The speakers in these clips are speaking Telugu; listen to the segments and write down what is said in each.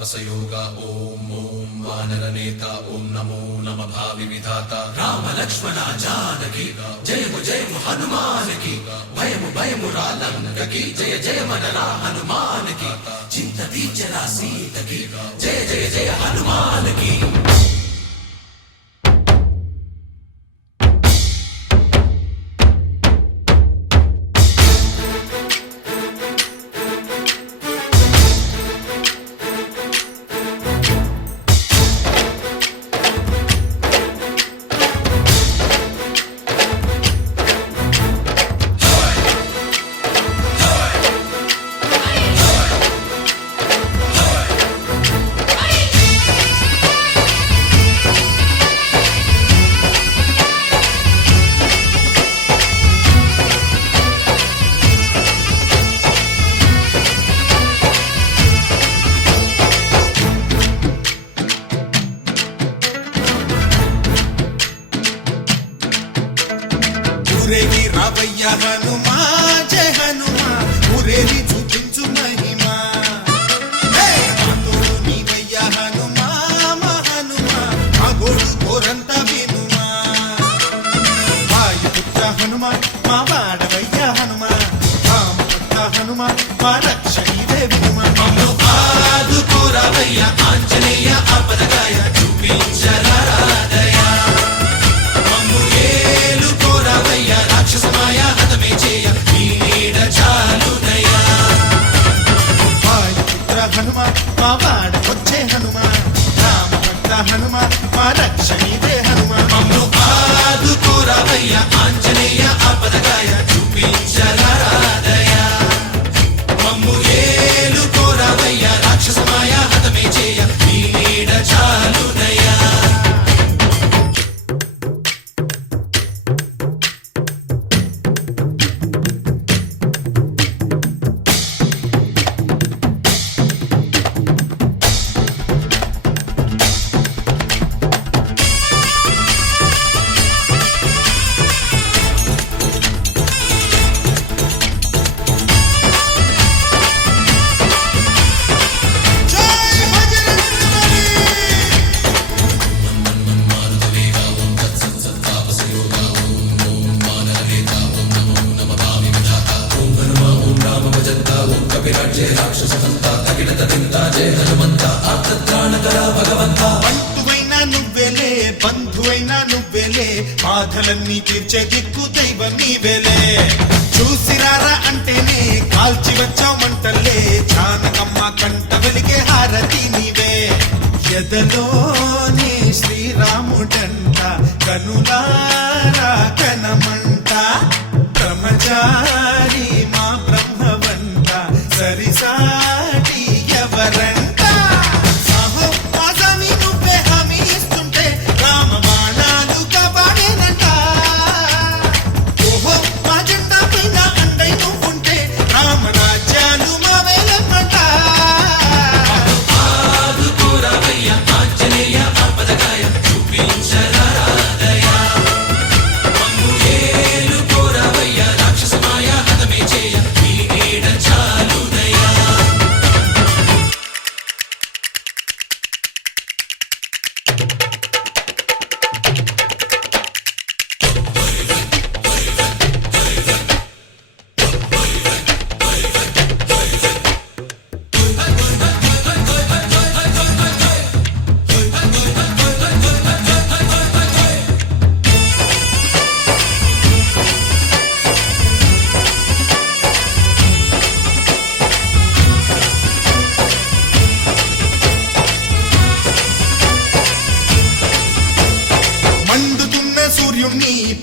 तापसयोग ओम ओम वानर नेता ओम नमो नम भावि विधाता राम लक्ष्मण जानकी जय हनुमान की भयमु रालंक की जय मनरा हनुमान की चिंतती चला सीत की जय हनुमान की। ఊరేగి రావయ్య హనుమా జయ హనుమా ఊరేగి చూపించు మహిమా తోడు నీవయ్య హనుమా మా హనుమా మా గోడు కోరంత వినుమా వాయుపుత్ర హనుమా మా వాడవయ్య హనుమా రామపుత్ర హనుమా మా రక్ష ఇదే వినుమా ఆదుకోరావయ్య ఆంజనేయ ఆపదగాయ చూపించరాదయ రాక్షసమాయ హతమే చేయ ఈ నీడ చాలునయా వాయుపుత్ర హనుమా మా వాడకొచ్చే హనుమా రామభక్త హనుమా మా రక్ష ఇదే హనుమా మమ్ము ఆదుకోరావయ్య ఆంజనేయ ఆపదగాయ చూపించరాదయ మమ్ము ఏలుకోరావయ్య రాక్షసమాయ హతమే చేయ ఈ నీడ చాలునయా। బంధువైనా నువ్వేలే బంధువైనా నువ్వేలే బాధలన్నీ తీర్చే దిక్కు దైవం నీవేలే చూసిరారా అంటేనే కాల్చి వచ్చామంటలే జానకమ్మ కంట వెలిగే హారతి నీవే ఎదలోనే శ్రీరాముడంట కనులారా కనమంట బ్రహ్మచారి మా బ్రహ్మవంట సరిసాటి ఎవరంట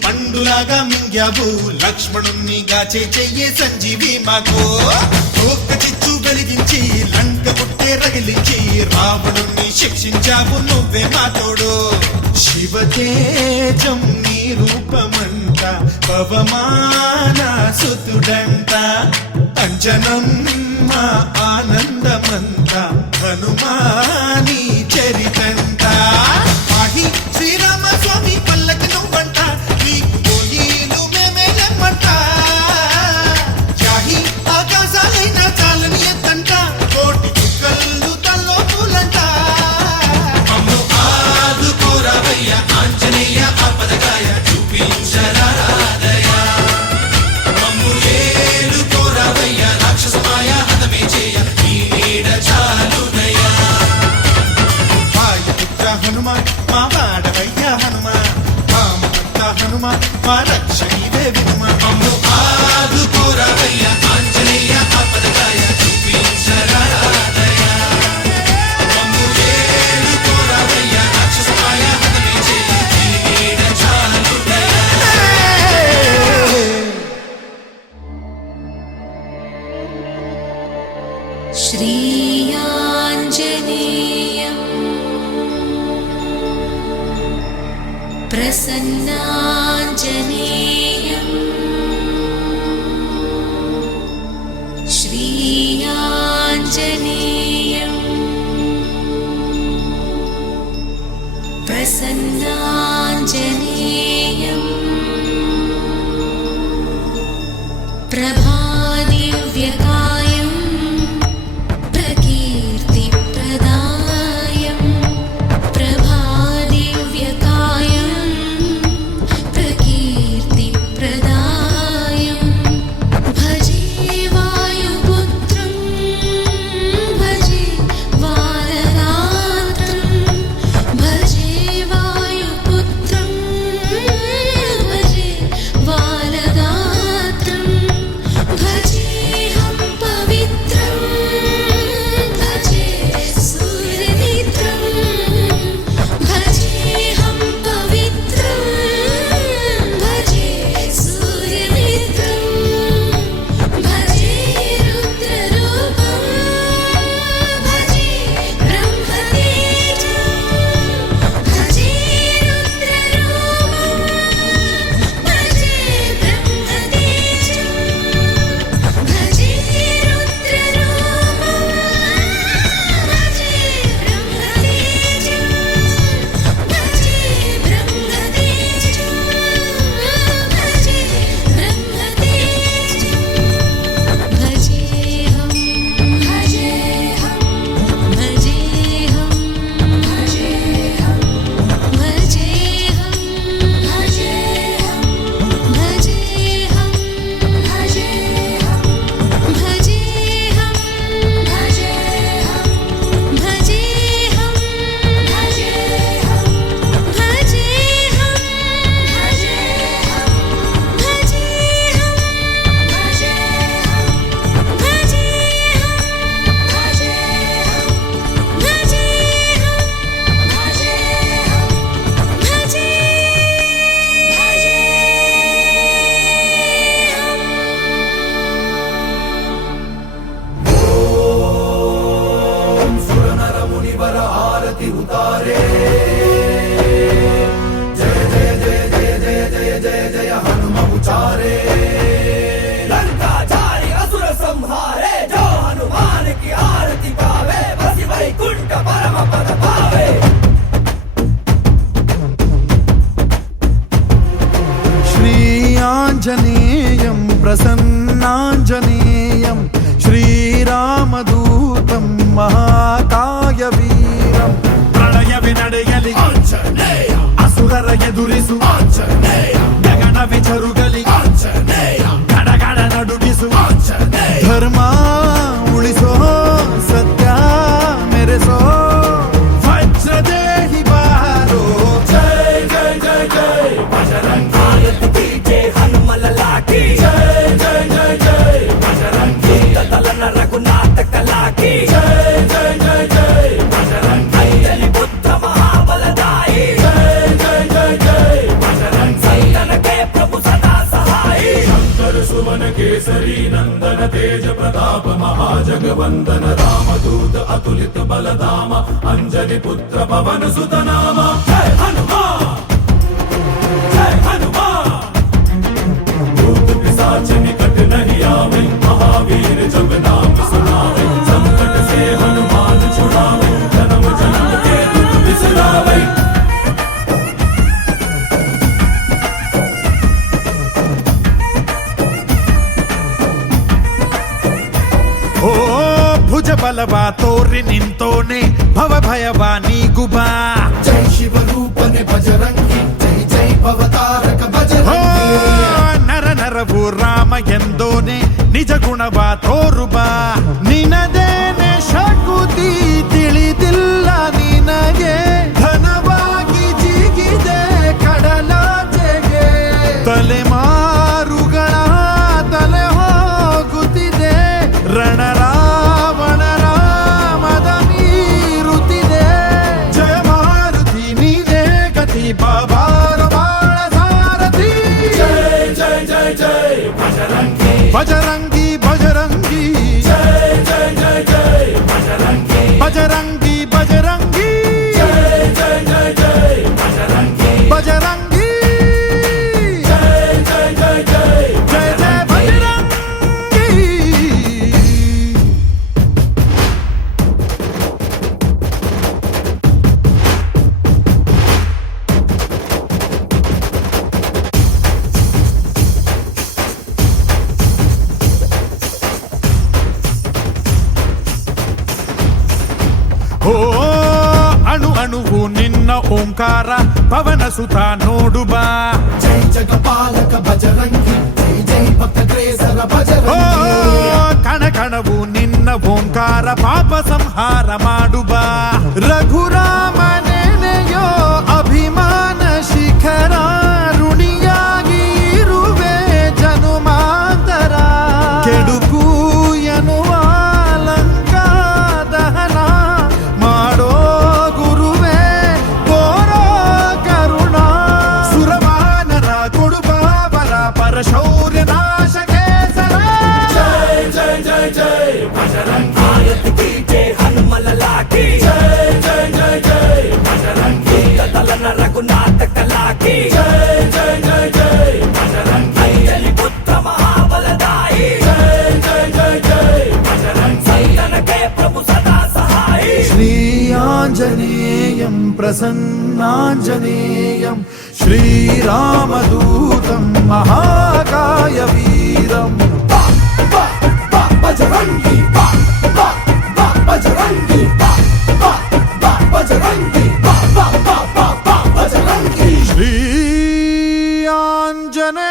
పండులాగా మింగావు లక్ష్మణుణ్ణి గాచే చెయ్యే సంజీవి మాకు ఒక్క చిచ్చు వెలిగించి లంక పుట్టే రగిలించి రావణుణ్ణి శిక్షించావు నువ్వే మా తోడు శివతేజం నీ రూపమంట పవమాన సుతుడంట అంజనం మా ఆనందమంత హనుమాని చరితంట ఆహి శ్రీరామ స్వామి పల్లకి నువ్వంట నీకు పోయిలు మేమేలమ్మంట జాహి ఆకాశాలైనా చాలని ఎత్తంట కోటి చుక్కలు తల్లో పూల హనుమ మా రక్ష నీవే వినుమ అమ్ము ఆదుకోరావయ్య ఆంజనేయ ఆపదకాయ చూపించరాదయ అమ్ము ఏలుకోరావయ్య రాక్షసమాయ హతమే చేయి నీ నీడ చాలుదయ श्रीयाञ्जनेयम् प्रसन्नाञ्जनेयम् श्रीयाञ्जनेयम् प्रसन्नाञ्जनेयम् प्रभादिव्यकायम् प्रकीर्तिप्रदायम् प्रभादिव्यकायम् प्रकीर्तिप्रदायम् भजे वायुपुत्रं भजे वाररात्रं भजे वायुपुत्रं भजे वाररात्रं भजेऽहं पवित्रं भजे सूर्यमित्रं भजेऽहं पवित्रं भजे सूर्यमित्रं भजे रुद्ररूपं भजे ब्रह्मतेजं भजे रुद्ररूपं भजे ब्रह्मतेजं भजे रुद्ररूपं भजे ब्रह्मतेजं भजे ब्रह्मतेजं भजे ब्रह्मतेजं भजेऽहं भजेऽहं भजेऽहं भजेऽहं भजेऽहं भजेऽहं भजेऽहं भजेऽहं भजेऽहं भजेऽहं भजेऽहं सुरनर मुनिवर आरति उतारे जय जय जय जय जय जय जय जय हनुम उचारे लंकाचारी असुर संहारे जो हनुमान की आरती गावे बसी वैकुंठ परम पद पावे श्री आञ्जनेयं प्रसन्नाञ्जनेयं श्रीरामदूतं महाकायवीरं प्रलयवि ನಡೆಯಲಿ आंजनेय ಅಸುರರ ಎದುರಿಸು आंजनेय ಗಗನವೇ ಜರುಗಲಿ आंजनेय ಗಡಗಡ ನಡುಗಿಸು आंजनेय ಧರ್ಮ ಉಳಿಸೋ ಸತ್ಯ ಮೆರೆಸೋ ವಜ್ರದೇಹಿ ಬಾರೋ जय जय जय जय बजरंग आरती कीजे हनुमल लाठी जय जय जय जय बजरंग दलन रघुनाथ कला की जय जय जय जय बजरंग अंजलि पुत्र महाबलदाई जय जय जय जय बजरंग संतन के प्रभु सदा सहाय शंकर सुमन केसरी नंदन तेज प्रताप महाजगवंदन रामदूत अतुलित बलधाम अंजलि पुत्र पवन सुत नाम जय हनुमान जय हनुमान भूत पिशाच निकट नहीं आवे महावीर जब नाम सुनावे संकट से हनुमान छुड़ावे जन्म जन्म के दुख बिसरावे ಓ ಭುಜ ಬಲವಾ ತೋರಿ ನಿಂತೋನೆ ಭವ ಭಯವಾ ನೀಗುಬಾ जय शिव रूपने बजरंगी जय जय भवतारक ಓ बजरंगी ನರ ನರವು ರಾಮ ಎಂದೋನೆ ನಿಜ ಗುಣವಾ ತೋರುಬಾ ನಿನದೇನೆ ಶಕುತಿ ತಿಳಿದಿಲ್ಲ ನಿನಗೆ ಘನವಾಗಿ ಜಿಗಿದೆ ಕಡಲಾಚೆಗೆ ಓಂಕಾರ ಪವನ ಸುತ ನೋಡು ಬಾ. ಜೈ ಜಗಪಾಲಕ ಬಜರಂಗಿ ಜೈ ಜೈ ಭಕ್ತಗ್ರೇಸರ ಓ ಬಜರಂಗಿ ಕಣ ಕಣವು ನಿನ್ನ ಓಂಕಾರ ಪಾಪ ಸಂಹಾರ ಮಾಡು ಬಾ. ರಘುರಾಮನೆನೆಯೋ ಅಭಿಮಾನ ಶಿಖರ ಋಣಿಯಾಗಿ ಇರುವೆ ಜನುಮಾಂತರ. ಕೆಡುಕು ಎನ್ನುವ ಲಂಕಾ ದಹನ ಮಾಡೋ ಗುರುವೇ ಕೋರೋ ಕರುಣ. ಸುರವಾನರ ಕೊಡುಬಾಬರ ಪರಶೌರ್ಯ ನಾಶಕ್ಕೆ ಸರ. ಜೈ ಜೈ ಜೈ ಜೈ ಬಜರಂಗಿ ಆಯತ್ ಕಿ ಜೈ ಹನುಮಲ ಲಾಕಿ ಜೈ ಜೈ ಜೈ ಜೈ ಬಜರಂಗಿ ಕದಲನ ರಘುನಾಥ ಕಲಾಕಿ ಜೈ ಜೈ ಜೈ ಜೈ ಬಜರಂಗಿ ಅಂಜಲಿ ಪುತ್ರ ಮಹಾಬಲದಾಯಿ ಜೈ ಜೈ ಜೈ ಜೈ ಬಜರಂಗಿ ಸಂತನಕ್ಕೆ ಪ್ರಭು ಸದಾ ಸಹಾಯಿ. ಶ್ರೀ ಆಂಜನೇಯಂ ಪ್ರಸನ್ನಾಂಜನೇಯಂ ಶ್ರೀರಾಮದೂತಂ ಮಹಾಕಾಯ ವೀರಂ. बजरंगी बजरंगी बजरंगी बजरंगी ಶ್ರೀ ಆಂಜನೇಯಂ.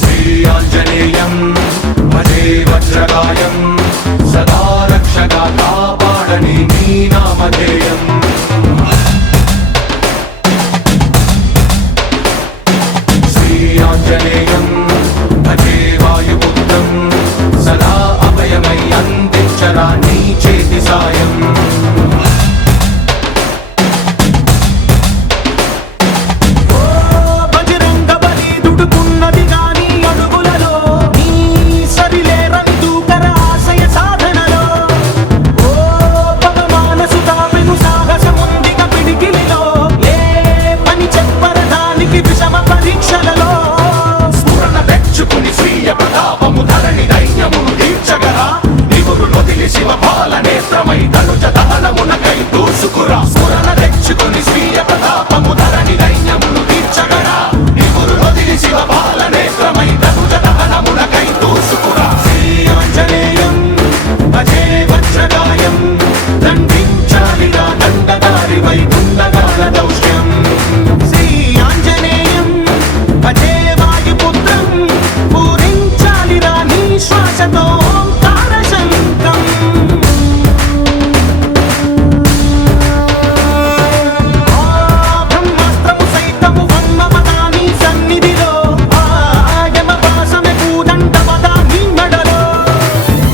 श्रीयाञ्जनेयं भजे वज्रकायं सदा रक्षका कापाडनि नीनामधेयम्. श्रीयाञ्जनेयं भजे वायुपुत्रं सदा अभयमय्यन्तिच्चराणि चेति सायम्. బజరంగ బలి దుడుకున్నది గాని అడుగులలో నీ సరిలేరని దూకర ఆశయ సాధనలో. ఓ పగమానసు తాపెను సాహసముందిగ పిడికిలిలో ఏ పని చెప్పర దానికి విషమ పరీక్షలలో. స్ఫురణ తెచ్చుకుని స్వీయ ప్రతాపము ధరణి దైన్యమును తీర్చగరా. నివురు నొదిలి శివపాల నేత్రమై తనుజ దహనమునకై దూసుకురా. స్ఫురణ తెచ్చుకుని స్వీయ ప్రతాపము ధరణి దైన్యమును తీర్చగరా. నివురు నొదిలి శివపాల నేత్రమై తనుజ దహనమునకై దూసుకురా. శ్రీయాంజనేయం భజే వజ్రకాయం దండించాలిరా దండదారి వైకుంఠగాల దౌష్ట్యం. శ్రీ ఆంజనేయం భజే వాయుపుత్రం పూరించాలిరా నీ శ్వాసతో ఓంకార శంఖం. ఆ బ్రహ్మాస్త్రము సైతము వన్నమదా నీ సన్నిధిలో. ఆ యమపాశమే పూదండమదా నీ మెడలో.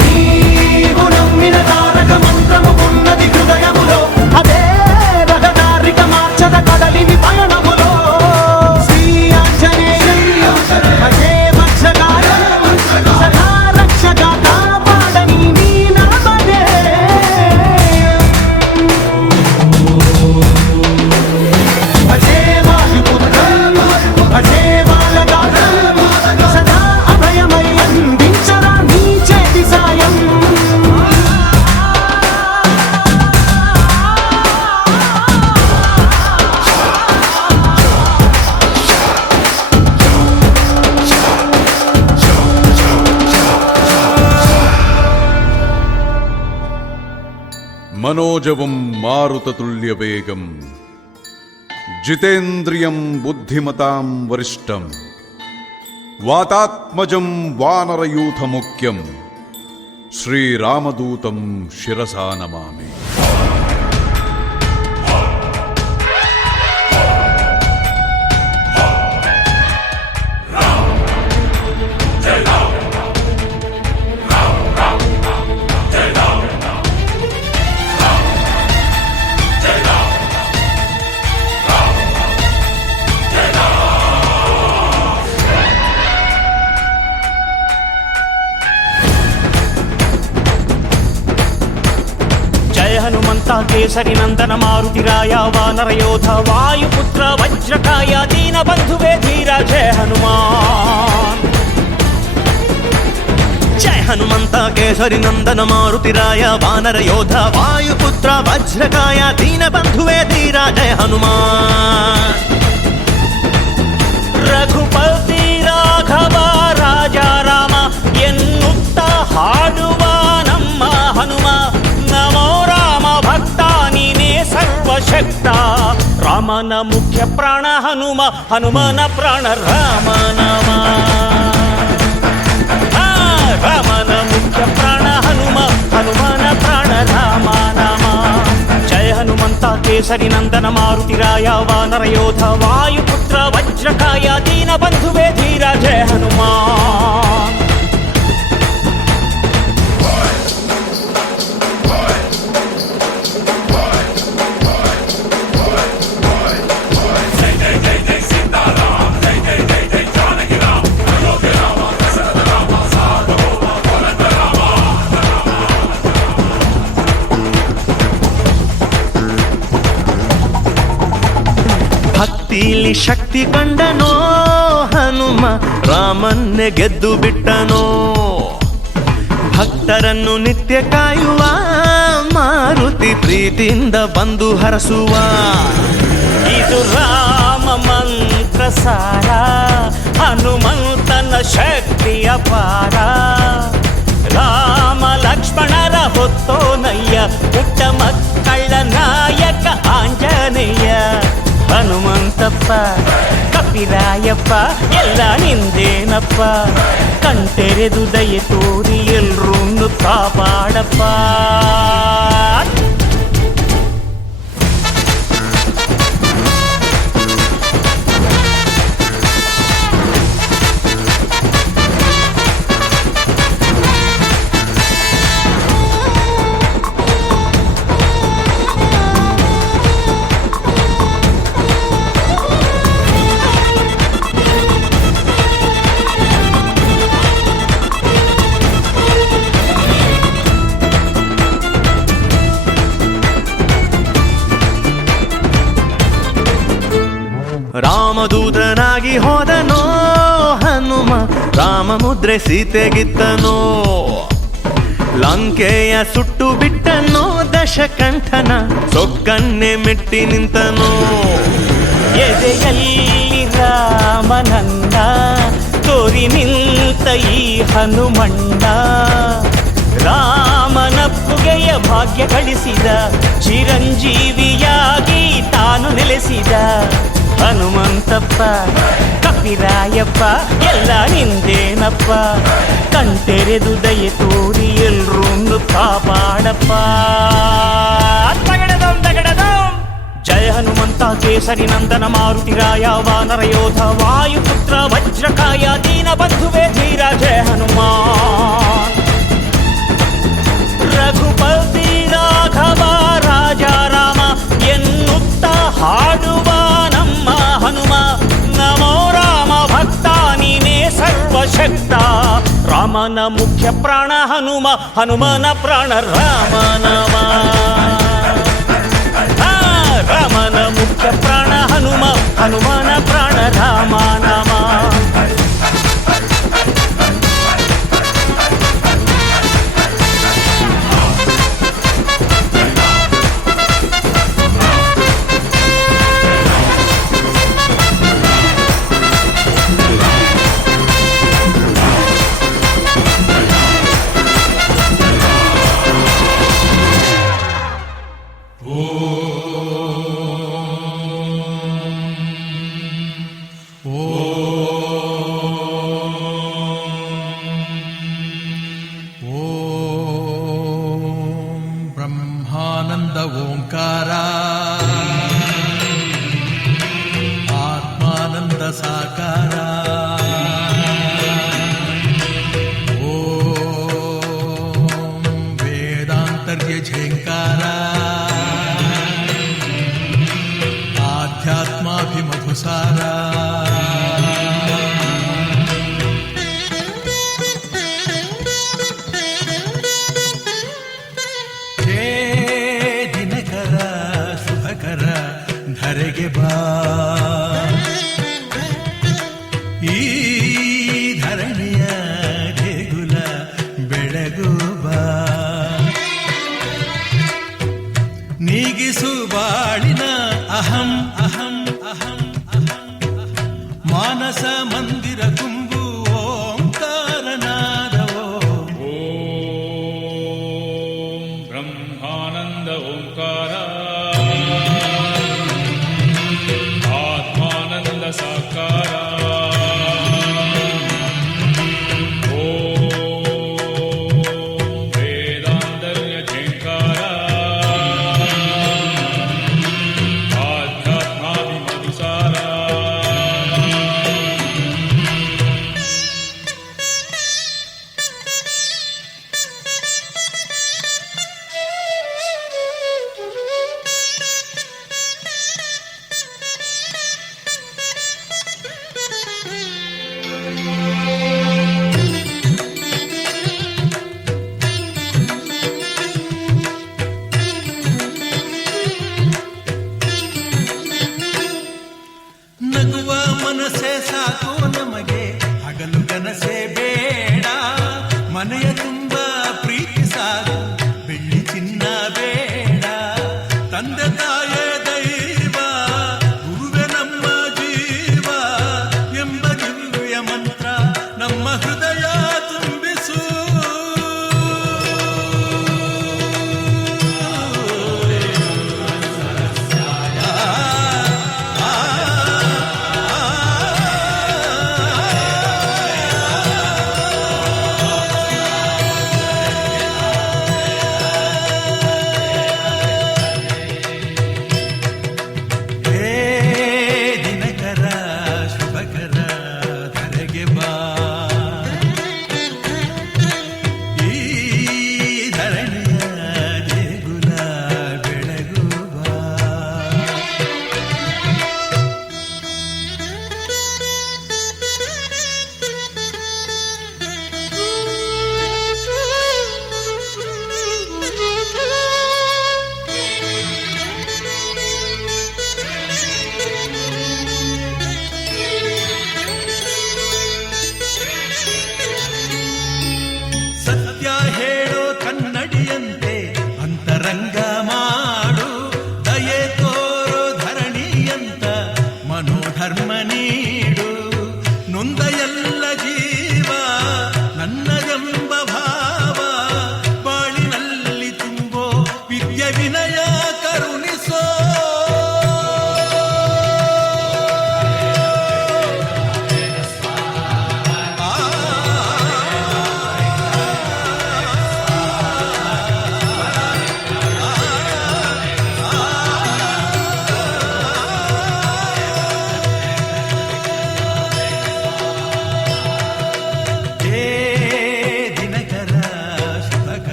నీవు నమ్మిన తారక మంత్రము ఉన్నది హృదయములో. అదే రహదారిక మార్చద కదలిని పయనములో. శ్రీ ఆంజనేయం భజే వజ్రకాయం సదా రక్షగా కాపాడని నీ నామధేయం. భజే వాయుపుత్రం భజే బాలగాత్రం సదా అభయమై అందించరా నీ చేతి సాయం. మనోజవం మారుతతుల్యవేగం జితేంద్రియం బుద్ధిమతాం వరిష్టం వాతాత్మజం వానరయూథముఖ్యం శ్రీరామదూతం శిరసా నమామి. జయ హనుమంత కేసరి నందన మారుతిరాయ వానర యోధ వాయుపుత్ర వజ్రకాయ దీన బంధువే ధీర జయ హనుమాన్. జయ హనుమంత కేసరి నందన మారుతిరాయ వానర యోధ వాయుపుత్ర వజ్రకాయ దీన బంధువే ధీర జయ హనుమాన్. రఘుపతి రాఘవ ಸರ್ವಶಕ್ತ ರಾಮನ ಮುಖ್ಯ ಪ್ರಾಣ ಹನುಮ ಹನುಮನ ಪ್ರಾಣ ರಾಮನಾಮ ರಾಮನ ಮುಖ್ಯ ಪ್ರಾಣ ಹನುಮ ಹನುಮನ ಪ್ರಾಣ ರಾಮನಾಮ ಜಯ ಹನುಮಂತ ಕೇಸರಿ ನಂದನ ಮಾರುತಿರಾಯ ವಾನರ ಯೋಧ ವಾಯುಪುತ್ರ ವಜ್ರಕಾಯ ದೀನ ಬಂಧುವೇ ಧೀರ ಜಯ ಹನುಮಾನ್ ಭಕ್ತಿಲಿ ಶಕ್ತಿ ಕಂಡನೋ ಹನುಮ ರಾಮನ್ನೇ ಗೆದ್ದು ಬಿಟ್ಟನೋ ಭಕ್ತರನ್ನು ನಿತ್ಯ ಕಾಯುವ ಮಾರುತಿ ಪ್ರೀತಿಯಿಂದ ಬಂದು ಹರಸುವ ಇದು ರಾಮ ಮಂತ್ರ ಸಾರ ಹನುಮಂತನ ಶಕ್ತಿಯ ಪಾರ ರಾಮ ಲಕ್ಷ್ಮಣರ ಹೊತ್ತೋನಯ್ಯ ಪುಟ್ಟ ಮಕ್ಕಳ ನಾಯಕ ಆಂಜನೇಯ ಹನುಮಂತಪ್ಪ ಕಪಿರಾಯಪ್ಪ ಎಲ್ಲ ನಿಂದೇನಪ್ಪ ಕಣ್ತೆರೆದು ದಯೆ ತೋರಿ ಎಲ್ರೂ ಕಾಪಾಡಪ್ಪ ರಾಮದೂತನಾಗಿ ಹೋದನೋ ಹನುಮ ರಾಮ ಮುದ್ರೆ ಸೀತೆಗಿತ್ತನೋ ಲಂಕೆಯ ಸುಟ್ಟು ಬಿಟ್ಟನೋ ದಶಕಂಠನ ಸೊಕ್ಕನ್ನೇ ಮೆಟ್ಟಿ ನಿಂತನೋ ಎದೆಯಲ್ಲಿ ರಾಮನನ್ನ ತೋರಿ ನಿಂತ ಈ ಹನುಮಣ್ಣ ರಾಮನಪ್ಪುಗೆಯ ಭಾಗ್ಯ ಗಳಿಸಿದ ಚಿರಂಜೀವಿಯಾಗಿ ತಾನು ನೆಲೆಸಿದ ಹನುಮಂತಪ್ಪ ಕಪಿರಾಯಪ್ಪ ಎಲ್ಲ ನಿಂದೇನಪ್ಪ ಕಣ್ತೆರೆದು ದಯೆ ತೋರಿ ಎಲ್ರೂ ಕಾಪಾಡಪ್ಪ ಜಯ ಹನುಮಂತ ಕೇಸರಿ ನಂದನ ಮಾರುತಿರಾಯ ವಾನರ ಯೋಧ ವಾಯುಪುತ್ರ ವಜ್ರಕಾಯ ದೀನ ಬಂಧುವೇ ಧೀರ ಜಯ ಹನುಮಾನ್ ರಘುಪತಿ ರಾಘವ ರಾಜ ರಾಮ ಎನ್ನುತ್ತ ಹಾಡುವ ನಮ್ಮ ಹನುಮ ನಮೋ ರಾಮ ಭಕ್ತ ನೀನೇ ಸರ್ವಶಕ್ತ ರಾಮನ ಮುಖ್ಯ ಪ್ರಾಣ ಹನುಮ ಹನುಮನ ಪ್ರಾಣ ರಾಮನಾಮ ರಾಮನ ಮುಖ್ಯ ಪ್ರಾಣ ಹನುಮ ಹನುಮನ ಪ್ರಾಣ ರಾಮನಾಮ ಬ್ರಹ್ಮಾನಂದ ಓಂಕಾರ ಆತ್ಮಾನಂದ ಸಾಕಾರ ಓಂ ವೇದಾಂತರ್ಯ ಝೇಂಕಾರ ಆಧ್ಯಾತ್ಮಾಭಿಮಧುಸಾರ ಧರೆಗೆ ಬಾ ಈ ಧರಣಿಯ ದೇಗುಲ ಬೆಳಗು ಬಾ ನೀಗಿಸು ಬಾಳಿನ ಅಹಂ ಅಹಂ ಅಹಂ ಅಹಂ ಮಾನಸ ಮಂದಿರ ತುಂಬು ಓಂಕಾರನಾದವೋ ಓಂ ಬ್ರಹ್ಮಾನಂದ ಓಂಕಾರ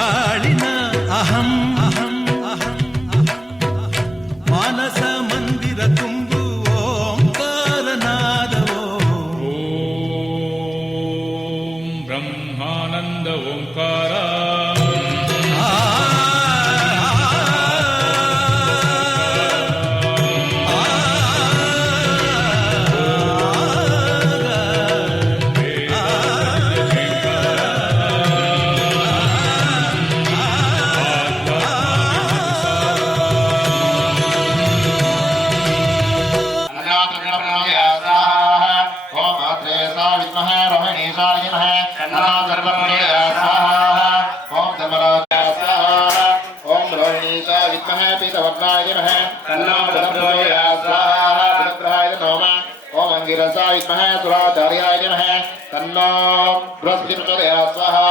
ಬಾಳಿನ ಅಹಂ ಅಹಂ ಅಹಂ ಮಾನಸ ಮಂದಿರ ತುಂಬು ಓಂಕಾರನಾದವೋ ಬ್ರಹ್ಮಾನಂದ ಓಂಕಾರ सुराचार्याय नमः तन्नो बृहस्पति प्रचोदयात् स्वाहा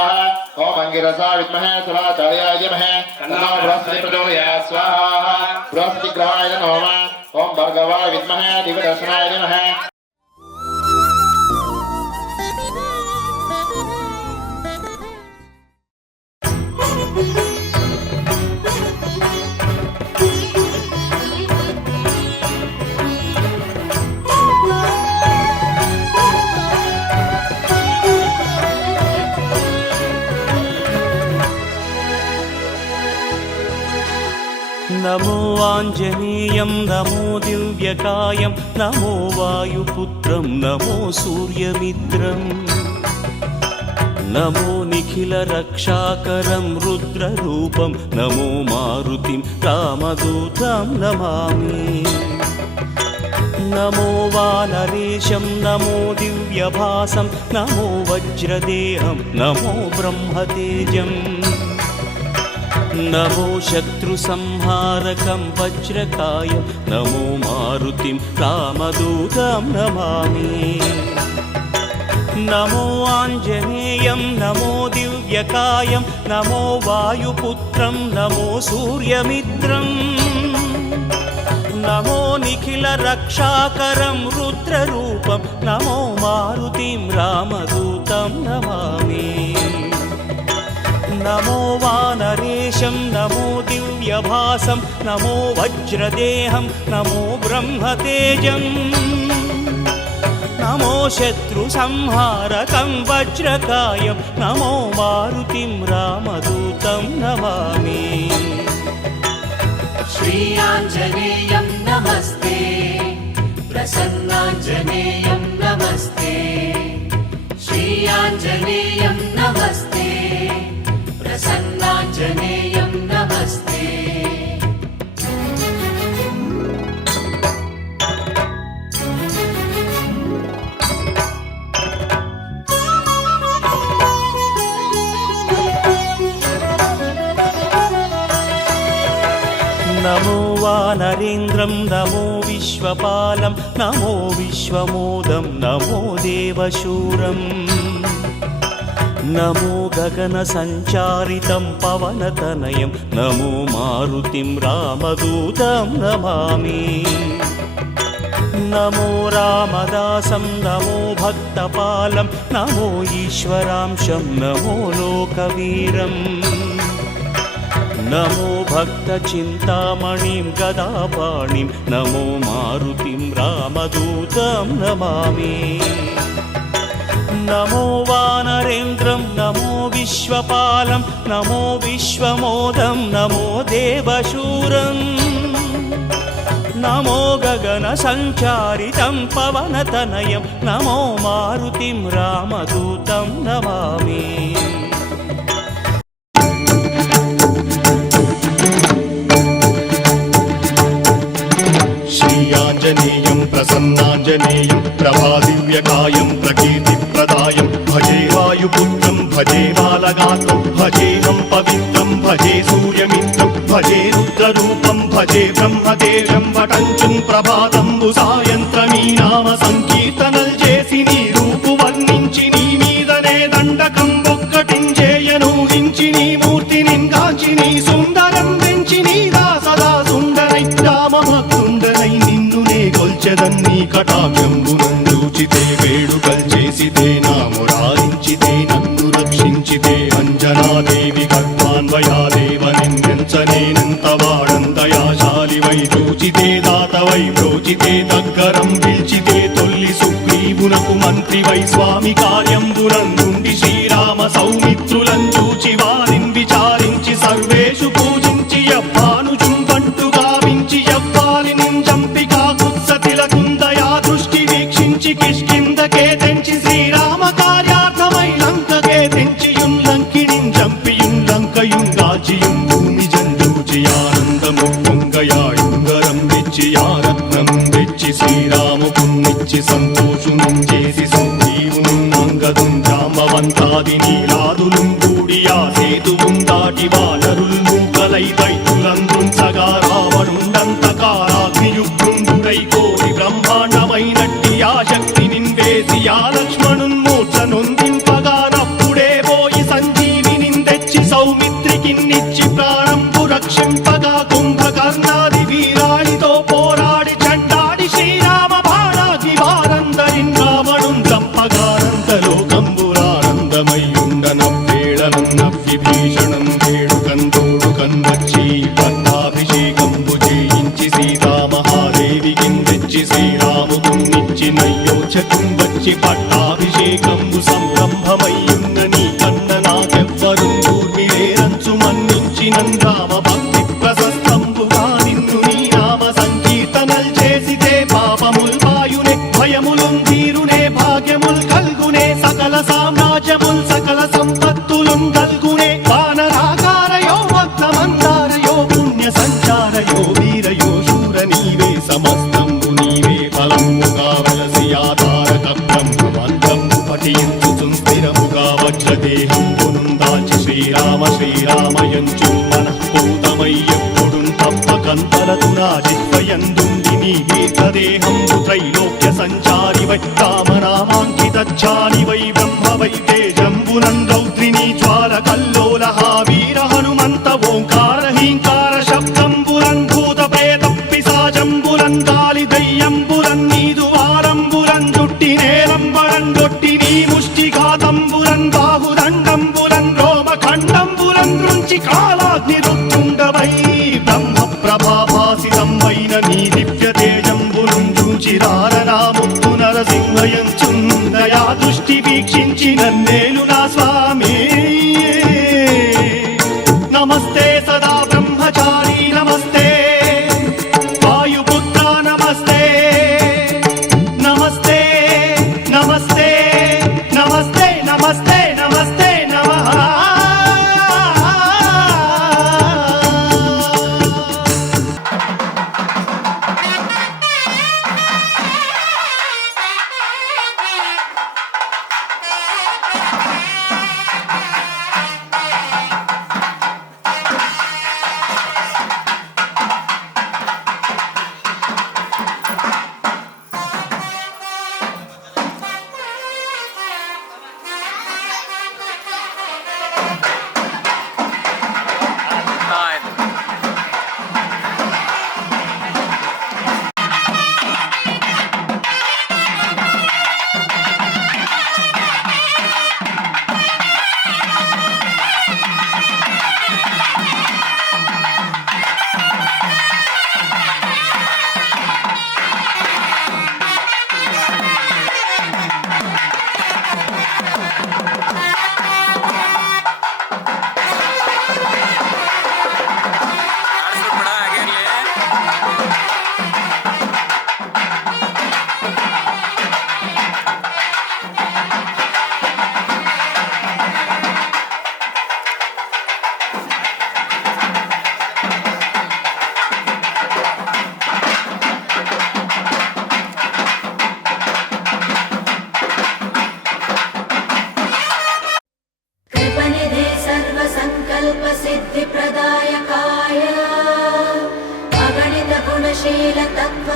ओम अंगिरसा विद्महे सुराचार्याय नमः तन्नो बृहस्पति प्रचोदयात् स्वाहा बृहस्पति ग्रहाय नमः ओम भर्गवाय विद्महे दिव्यदर्शनाय नमः नमो आञ्जनेयं नमो दिव्यकायं नमो वायुपुत्रं नमो सूर्यमित्रं नमो निखिलरक्षाकरं रुद्ररूपं नमो मारुतिं रामदूतं नमामि नमो वानरेशं नमो दिव्यभासं नमो वज्रदेहं नमो ब्रह्मतेजम् नमो शत्रुसंहारकं वज्रकायं नमो मारुतिं रामदूतं नमामि नमो आञ्जनेयं नमो दिव्यकायं नमो वायुपुत्रं नमो सूर्यमित्रं नमो निखिलरक्षाकरं रुद्ररूपं नमो मारुतिं रामदूतं नमामि नमो वानरेशं नमो दिव्यभासं नमो वज्रदेहं नमो ब्रह्मतेजम् नमो शत्रुसंहारकं वज्रकायं नमो मारुतिं रामदूतं नमामि श्री आञ्जनेयं नमस्ते प्रसन्नाञ्जनेयं नमस्ते श्री आञ्जनेयं नमस्ते प्रसन्नाञ्जनेयं नमस्ते नमो वानरेन्द्रं नमो विश्वपालं नमो विश्वमोदं नमो देवशूरम् नमो गगनसञ्चारितं पवनतनयं नमो मारुतिं रामदूतं नमामि नमो रामदासं नमो भक्तपालं नमो ईश्वरांशं नमो लोकवीरम् नमो भक्तचिन्तामणिं गदापाणिं नमो मारुतिं रामदूतं नमामि नमो वानरेन्द्रं नमो विश्वपालं नमो विश्वमोदं नमो देवशूरम् नमो गगनसञ्चारितं पवनतनयं नमो मारुतिं रामदूतं नमामि श्रीयाञ्जनेयं प्रसन्नाञ्जनेयं प्रभादिव्यकायं प्रकीर्तिप्रदायं भजे वायुपुत्रं भजे बालगात्रं भजेहं पवित्रं भजे सूर्यमित्रं भजे रुद्ररूपं भजे ब्रह्मदेवं वटञ्चं ప్రభాతంబు సాయంత్రమీ నామ సంకీర్తనల్ చేసి నీ రూపు వర్ణించి నీ మీదనే దండకం ఒక్కటించేయనూహించి నీ మూర్తిని గాంచి నీ సుందరం పెంచి నీ దాసదా సుందరై రామభక్తుండనై నిన్నునే గొల్చెదన్నీ కటాక్షంబునందూచితే వేడుకల్ చేసితే నా మురారించితే నన్ను రక్షించితే అంజనాదేవి గర్భాన్న శ్రీకాకుళందుండి శ్రీరామ సౌమిత్రులను చూచి వారిని విచారించి సర్వేషు పూజించి యవ్వాను జుంబంటు గావించి యవ్వాలి నింజంపి కాకుత్సతిలకుందయా దృష్టి వీక్షించి కిష్కిందకే తెంచి శ్రీరామ కార్యార్థమై లంకకే తెంచి యుంలంకిణింజంపి యుంలంకయుంగాచియుం భూమి జంజూచి ఆనందము పొంగయాయుంగరం తెచ్చి ఆరత్నం తెచ్చి శ్రీరాముకున్నిచ్చి సంతోషునం చేసి సంజీవును అంగదుం జాంబవంతాది నీలాదులు కూడి ఆ సేతువుం దాటి వానరులు మూకలై దైత్యులందృంచగా రావణుండంతకారాగ్నియుగ్రుండుడై కోరి బ్రహ్మాండమైనట్టి ఆ శక్తి నిన్వేసి ఆ లక్ష్మణున్ మూర్ఛ నొందింపగా నప్పుడే పోయి సంజీవిని తెచ్చి సౌమిత్రికిన్నిచ్చి ప్రాణంపు రక్షింపగా కుంభకర్ణాది వీరాడితో పోరాడి చండాడి శ్రీరామ బాణాది వారందరిన్ రావణున్ చంపగానందలోకంబురానందమయ్యుండనవ్వేళనన్నవ్విభీషణం వేడుకందోడు కన్వచ్చి పట్టాభిషేకంబు చేయించి సీతామహాదేవికిం తెచ్చి శ్రీరాముకున్నిచ్చి నయ్యోచకం వచ్చి పట్టాభిషేకంబు సంరంభమయ్యున్న నీ కన్న నాకెవ్వరు ఊర్మిలేరంచు మన్నించి నందామ భక్తి ప్రశస్తంబుగా నిన్ను నీ నామ సంకీర్తనల్ చేసితే పాపముల్ వాయునే భయములుం తీరునే భాగ్యముల్ కల్గునే సకల సామ్రాజ్యముల్ సకల సంపత్తులుం కల్గునే వానరాకారయో భక్తమందారయో పుణ్య సంచారయో వీరయో శూర నీవే సమస్తంబు నీవే ఫలముగా వలసి ఆధారక బ్రహ్మమంత్రంబు పఠించుచుం స్థిరముగా వజ్రదేహం పునుందాచి శ్రీరామ శ్రీరామయంచు మనఃపూతమై ఎప్పుడుం తప్పకంతరతునా జిహ్వయందుండి నీ దీర్ఘదేహంబు త్రైలోక్య సంచారి వై రామనామాంకితాని వై బ్రహ్మ వై తేజంబునన్ రౌద్రిణీ జ్వాల కల్లోల వీర హనుమంత ఓంకార హీంకార శబ్దంబురన్ భూత ప్రేత పిశాచంబురన్ గాలి దయ్యంబురన్ నీదు వారంబురన్ జుట్టి నేరంబరన్ గొట్టి నీ ముష్టిఘాతంబురన్ బాహుదండంబురన్ రోమఖండంబురన్ దృంచి కాలాగ్ని రుత్తుండవై బ్రహ్మ ప్రభాభాసితం వైన నీ దివ్య తేజంబురుం చూచిరారనాముత్తు నరసింహయంచుందయా దృష్టి వీక్షించి నన్నేలు నా స్వామి నమస్తే సదా బ్రహ్మచారి నమస్తే వాయుపుత్ర నమస్తే నమస్తే నమస్తే నమస్తే నమస్తే నమస్తే నమః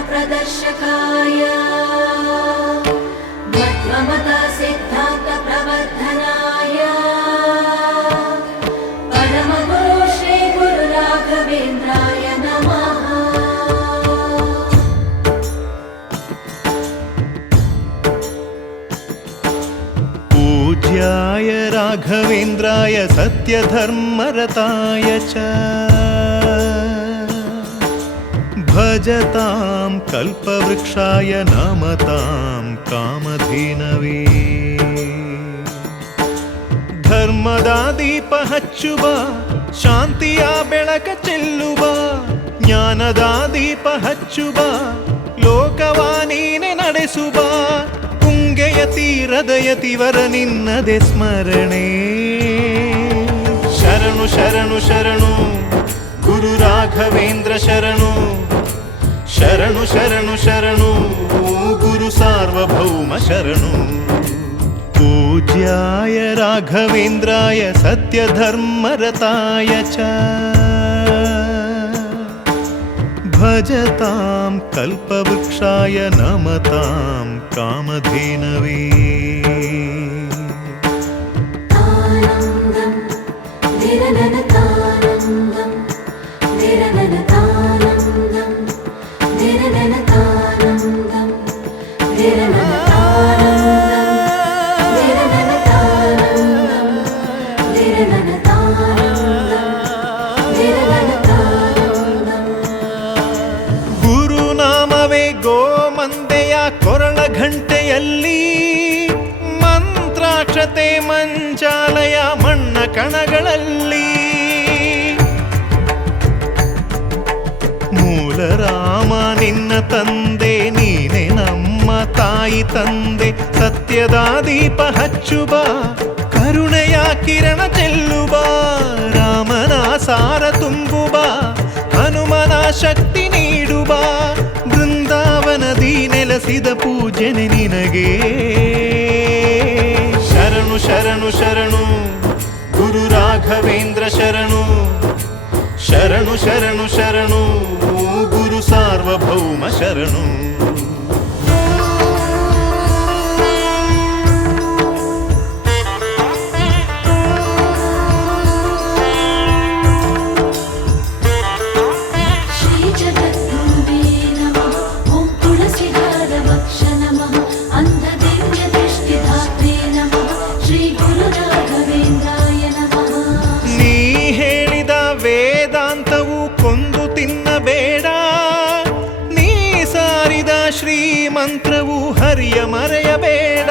प्रदर्शकाय मध्वमता सिद्धान्त प्रवर्धनाय परमगुरु श्री गुरु राघवेन्द्राय नमः। पूज्याय राघवेन्द्राय सत्यधर्मरताय च भजतां कल्पवृक्षाय नमतां कामधेनवे। ಧರ್ಮದ ದೀಪ ಹಚ್ಚುವ, ಶಾಂತಿಯ ಬೆಳಕ ಚೆಲ್ಲುವ, ಜ್ಞಾನದ ದೀಪ ಹಚ್ಚುವ, ಲೋಕವ ನೀನೆ ನಡೆಸುವ, ತುಂಗೆಯ ತೀರದ ಯತಿವರ ನಿನ್ನದೆ ಸ್ಮರಣೆ. ಶರಣು ಶರಣು ಶರಣು ಗುರು ರಾಘವೇಂದ್ರ ಶರಣು, ಶರಣು ಶರಣು ಶರಣು ಗುರು ಸಾರ್ವಭೌಮ ಶರಣು. पूज्याय राघवेन्द्राय सत्यधर्मरताय च भजतां कल्पवृक्षाय नमतां कामधेनवे. आनन्दं निरननतानन्दं निरननतानन्दं निरननतानन्दं ಗುರುನಾಮವೇ ಗೋಮಂದೆಯ ಕೊರಳ ಘಂಟೆಯಲ್ಲಿ, ಮಂತ್ರಾಕ್ಷತೆ ಮಂಚಾಲಯ ಮಣ್ಣ ಕಣಗಳಲ್ಲಿ, ಮೂಲ ರಾಮ ನಿನ್ನ ತಂದೆ ನೀನೆ ನಮ್ಮ ತಾಯಿ ತಂದೆ. ಸತ್ಯದ ದೀಪ ಹಚ್ಚುವ, ಕರುಣೆಯ ಕಿರಣ ಚೆಲ್ಲುವ, ರಾಮನ ಸಾರ ತುಂಬುವ, ಹನುಮನ ಶಕ್ತಿ ನೀಡುವ, ಬೃಂದಾವನದಿ ನೆಲೆಸಿದ ಪೂಜನೆ ನಿನಗೆ. ಶರಣು ಶರಣು ಶರಣು ಗುರು ರಾಘವೇಂದ್ರ ಶರಣು, ಶರಣು ಶರಣು ಶರಣು ಗುರು ಸಾರ್ವಭೌಮ ಶರಣು. ಮಂತ್ರವು ಹರಿಯ ಮರೆಯಬೇಡ.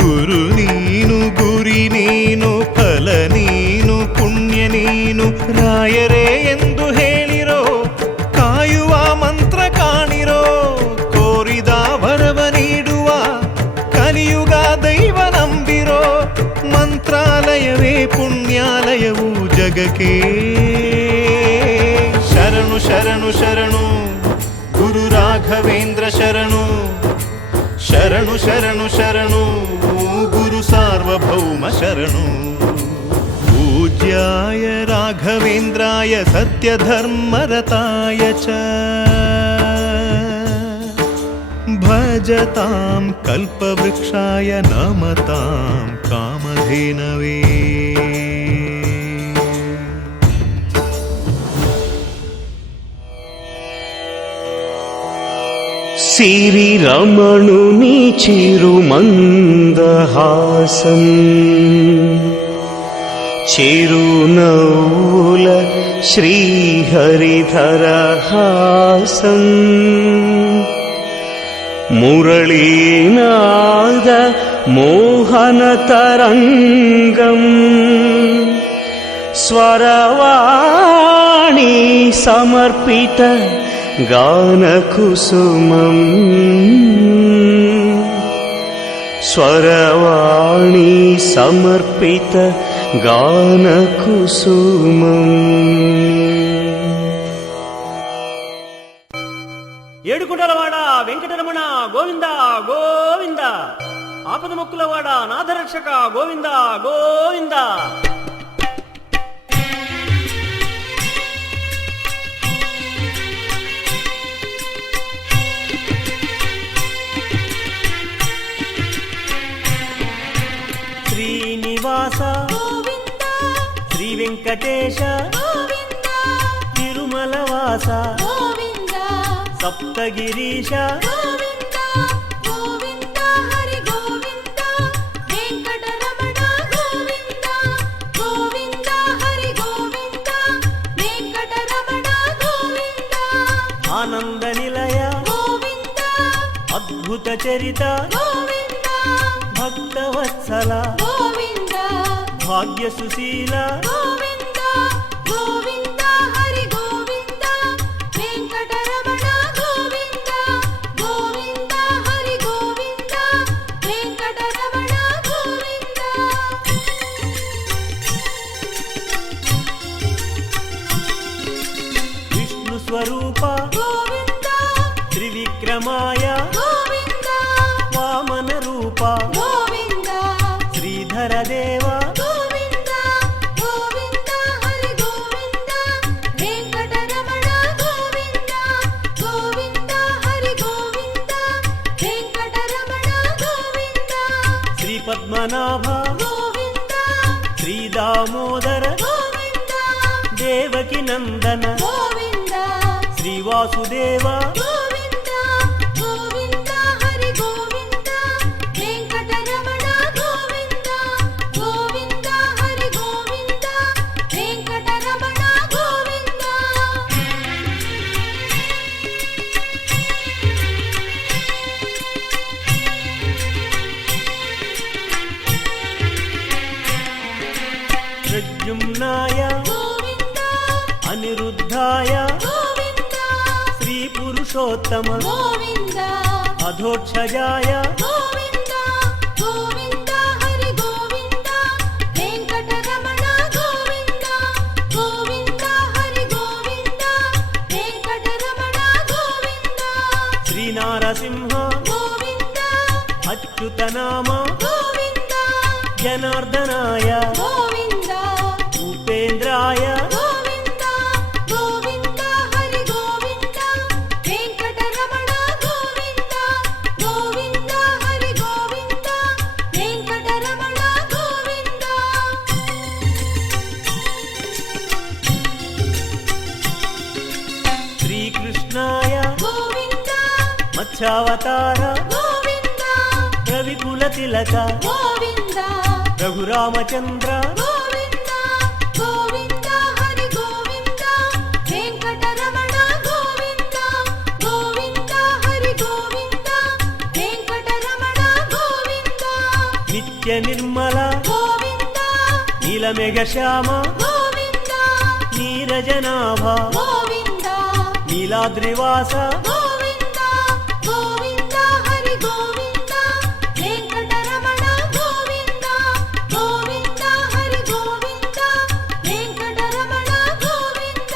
ಗುರು ನೀನು ಗುರಿ ನೀನು ಫಲ ನೀನು ಪುಣ್ಯ ನೀನು, ರಾಯರೇ ಎಂದು ಹೇಳಿರೋ, ಕಾಯುವ ಮಂತ್ರ ಕಾಣಿರೋ, ಕೋರಿದ ವರವ ನೀಡುವ ಕಲಿಯುಗ ದೈವ ನಂಬಿರೋ, ಮಂತ್ರಾಲಯವೇ ಪುಣ್ಯಾಲಯವು ಜಗಕ್ಕೆ. ಶರಣು ಶರಣು ಶರಣು ಗುರು ರಾಘವೇಂದ್ರ ಶರಣು, ಶರಣು ಶರಣು ಶರಣು ಗುರು ಸಾರ್ವಭೌಮ ಶರಣು. पूज्याय राघवेन्द्राय सत्यधर्मरताय च भजतां कल्पवृक्षाय नमतां कामधेनवे. సిరిరమణుని చిరుమందహాసం, చిరునవ్వుల శ్రీహరిధరహాసం, మురళీనాద మోహనతరంగం, స్వరవాణి సమర్పిత గానకుసుమం, స్వరవాణి సమర్పిత గానకుసుమం. ఏడుకొండలవాడ వెంకటరమణ గోవింద గోవింద, ఆపద మొక్కులవాడ నాథరక్షక గోవింద గోవింద. శ్రీనివాస శ్రీ వెంకటేశ తిరుమలవాస సప్తగిరీశ ఆనంద నిలయ అద్భుత చరిత భక్తవత్సల గోవింద భాగ్య సుశీల గోవింద గోవింద హరి గోవింద వెంకటరమణ గోవింద గోవింద హరి గోవింద వెంకటరమణ గోవింద విష్ణు స్వరూప గోవింద త్రివిక్రమాయ గోవింద వామన రూప గోవింద శ్రీధర దేవ గోవింద గోవింద హరి గోవింద వెంకటరమణ గోవింద గోవింద హరి గోవింద వెంకటరమణ గోవింద శ్రీ పద్మనాభ గోవింద శ్రీ దామోదర గోవింద దేవకి నందన గోవింద శ్రీ వాసుదేవ గోవింద గోవింద హరి గోవింద వెంకటరమణ గోవింద గోవింద హరి గోవింద వెంకటరమణ గోవింద ప్రద్యుమ్నాయ గోవింద అనిరుద్ధాయ గోవింద శ్రీ పురుషోత్తమ గోవింద అధోక్షజాయ గోవింద గోవింద హరి గోవింద వెంకటరమణ గోవింద గోవింద హరి గోవింద వెంకటరమణ గోవింద శ్రీ నారసింహ గోవింద అచ్యుతనామ గోవింద జనార్దనాయ గోవింద ఉపేంద్రాయ గోవింద గోవింద హరి గోవింద వెంకటరమణ గోవింద గోవింద హరి గోవింద వెంకటరమణ గోవింద శ్రీకృష్ణాయ గోవింద మత్స్యావతార గోవింద రవికుల తిలక గోవింద రఘురామచంద్ర గోవింద గోవింద హరి గోవింద వెంకటరమణ గోవింద గోవింద హరి గోవింద వెంకటరమణ గోవింద నిత్య నిర్మల గోవింద నీలమేఘ శ్యామ గోవింద నీరజనాభ గోవింద నీలాద్రివాస గోవింద గోవింద హరి గోవింద వెంకటరమణ గోవింద గోవింద హరి గోవింద వెంకటరమణ గోవింద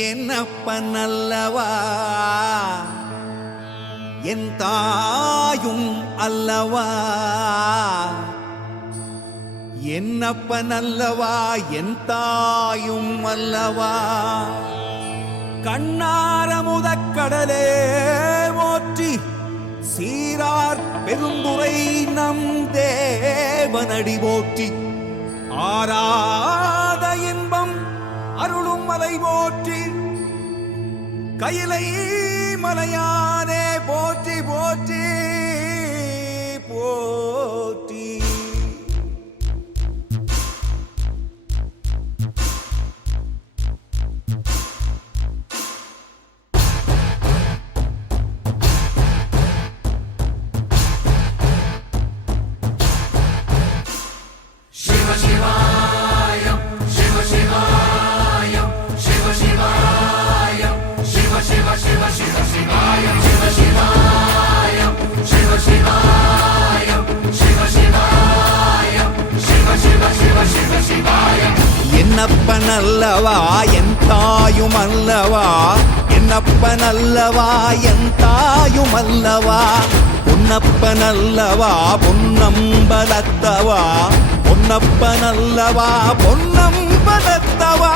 என்னப்ப நல்லவா என் தாயும் அல்லவா என்னப்ப நல்லவா என் தாயும் அல்லவா கண்ணாரமுதக்கடலே போற்றி சீரார் பெருந்துரை நம் தேவனடி போற்றி ஆராத இன்பம் அருளும் மலை போற்றி கையிலை மலையானே போற்றி போற்றி போற்றி என்னப்பனல்லவா என் தாயும் அல்லவா என்னப்பனல்லவா என் தாயும் அல்லவா பொன்னப்பனல்லவா பொன்னம்பலத்தவா பொன்னப்பனல்லவா பொன்னம்பலத்தவா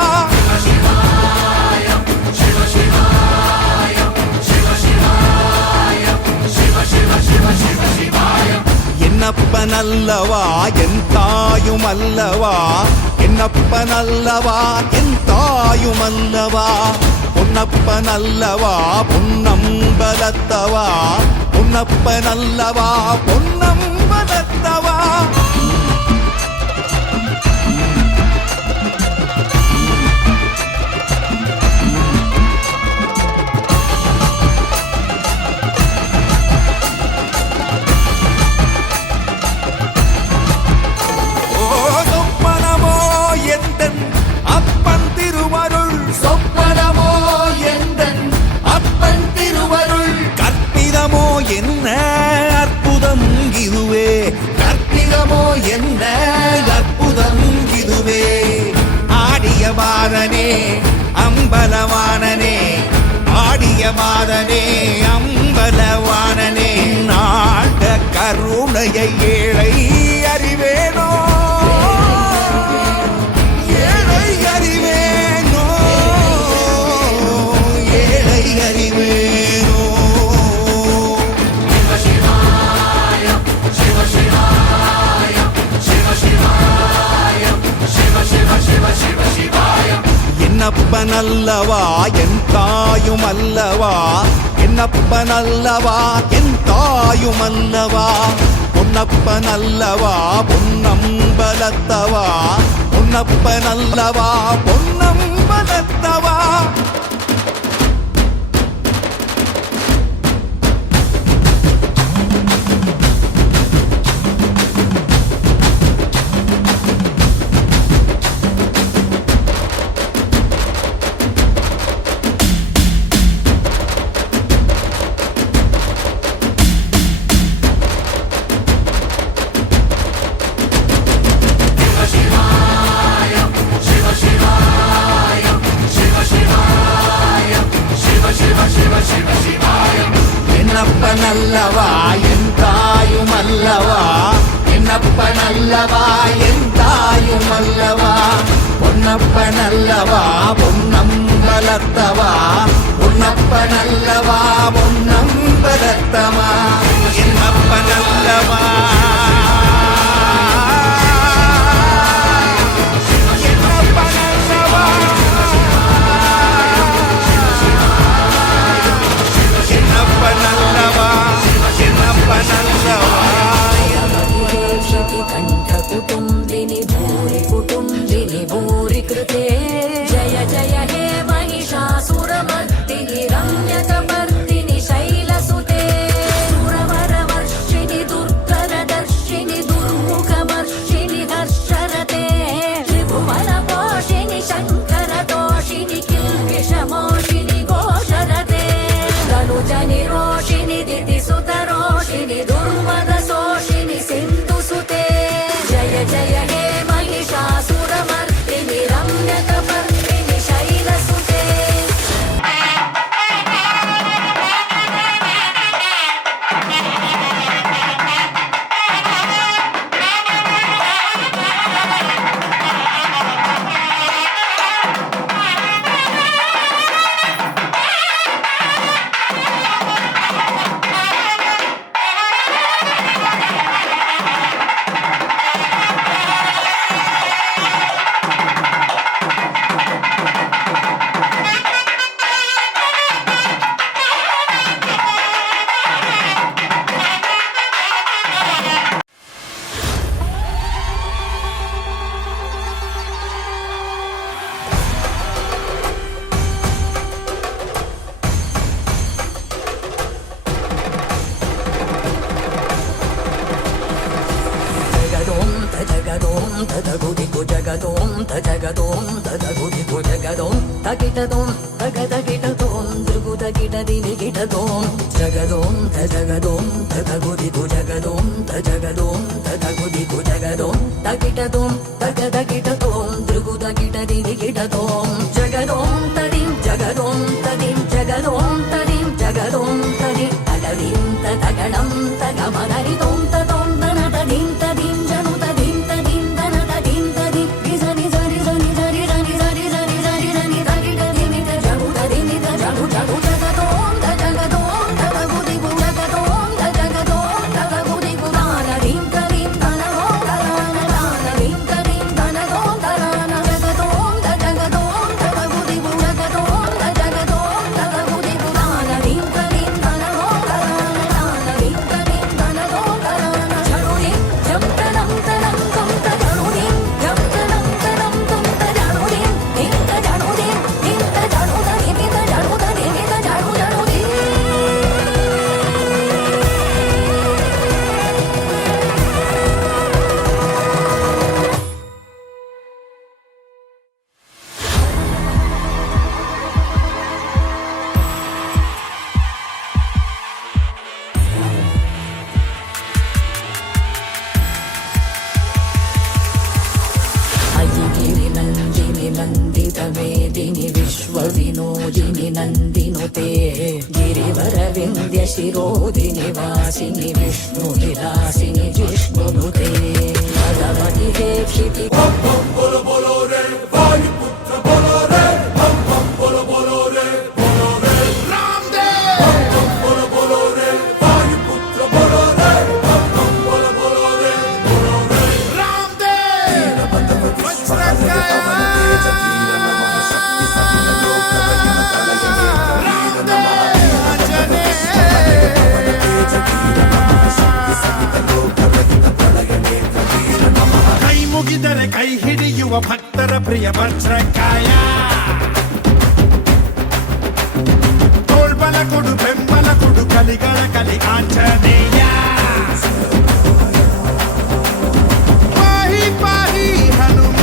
என்னப்பனல்லவா என் தாயும் தாயுமல்லவா என்னப்பனல்லவா என் தாயுமல்லவா பொன்னப்பனல்லவா பொன்னம்பலத்தவா பொன்னப்பனல்லவா பொன்னம்பலத்தவா என்ன அற்புதம் இதுவே கற்பிதமோ என்ன அற்புதம் இதுவே ஆடிய மாதனே அம்பலவானனே ஆடிய மாதனே அம்பலவானனே நாட கருணையை ஏழை அறிவேனோ ஏழை அறிவேனோ ஏழை அறிவேனோ என்னப்பனல்லவா என் தாயுமல்லவா என்னப்பனல்லவா என் தாயுமல்லவா பொன்னப்பனல்லவா பொன்னம்பலத்தவா பொன்னப்பனல்லவா பொன்னம்பலத்தவா என்னப்பனல்லவா என் தாயுமல்லவா என்னப்பனல்லவா என் தாயுமல்லவா பொன்னப்பனல்லவா பொன்னம்பலத்தவா பொன்னப்பனல்லவா பொன்னம்பலத்தவா என்னப்பனல்லவா कंठकुटुम्बिनि भूरि कुटुम्बिनि भूरि कृते जय जय हे महिषासुरमर्दिनि रम्यकपर्दिनि शैलसुते सुरवरवर्षिणि दुर्धरदर्शिनि दुर्मुखमर्षिणि हर्षरते त्रिभुवनपोषिणि शङ्करतोषिणि किल्बिषमोषिणि घोषरते तनुजनिरोषिणि दितिसुतरोषिणि दुर्मदशोषिणि सिन्धुसुते जय जय हे महिषासुरमर्दिनि रम्यकपर्दिनि शैलसुते तकिटदों तगदकिटदों द्रुगुदकिटदिनिकिटदों जगदों तजगदों तगुदिगु जगदों तजगदों तगुदिगु जगदों तकिटदों तगदकिटदों द्रुगुदकिटदिनिकिटदों जगदों तदिं जगदों तदिं जगदों तदिं जगदों तदिं तगदिं तगडं तगमदरिदों तदों तनतदिं तदिं जनु तदिं तदिं तनतदिं तदिं रिजनि जरि जनि जरि जनि जरि जरि जरि जनि तगिटदिनि तजगु तदिनि तजगु जगु जगदों तजगदों तगुदिगु जगदों तजगदों तगुदिगु तानदिं तदिं तनगो तनदिं विनोदिनि नन्दिनुते गिरिवरविन्द्य शिरोधिनि वासिनि विष्णुविलासिनि जिष्णुनुते भगवति हे क्षिति ಕೈ ಮುಗಿದರೆ ಕೈ ಹಿಡಿಯುವ ಭಕ್ತರ ಪ್ರಿಯ ವಜ್ರಕಾಯ ತೋಳ್ಬಲ ಕೊಡು ಬೆಂಬಲ ಕೊಡು ಕಲಿಗಳ ಕಲಿ ಆಂಜನೇಯ ಪಾಹಿ ಪಾಹಿ ಹನುಮ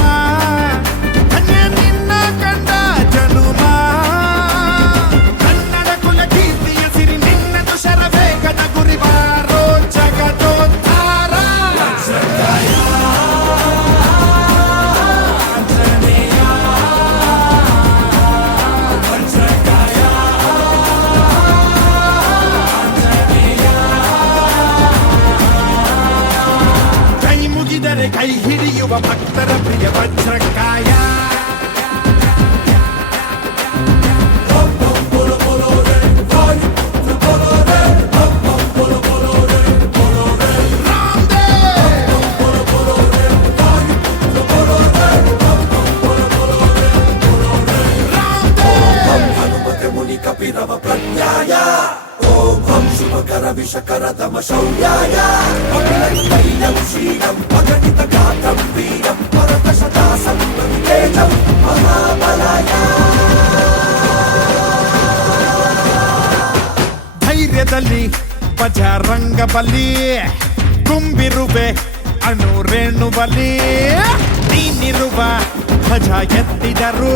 ಧನ್ಯ ನಿನ್ನ ಕಂಡ ಜನುಮ ಕನ್ನಡ ಕುಲ ಕೀರ್ತಿಯ ಸಿರಿ ನಿನ್ನದು ಶರವೇಗದ ಗುರಿವಾರೋ ಜಗದೋದ್ಧಾರ ಕೈ ಮುಗಿದರೆ ಕೈ ಹಿಡಿಯುವ ಭಕ್ತರ ಪ್ರಿಯ ವಜ್ರಕಾಯ ಧೈರ್ಯದಲ್ಲಿ ಬಜರಂಗ ಬಲಿ ತುಂಬಿರುವೆ ಅಣುರೇಣು ಬಲಿ ನೀನಿರುವ ಧ್ವಜ ಎತ್ತಿದರು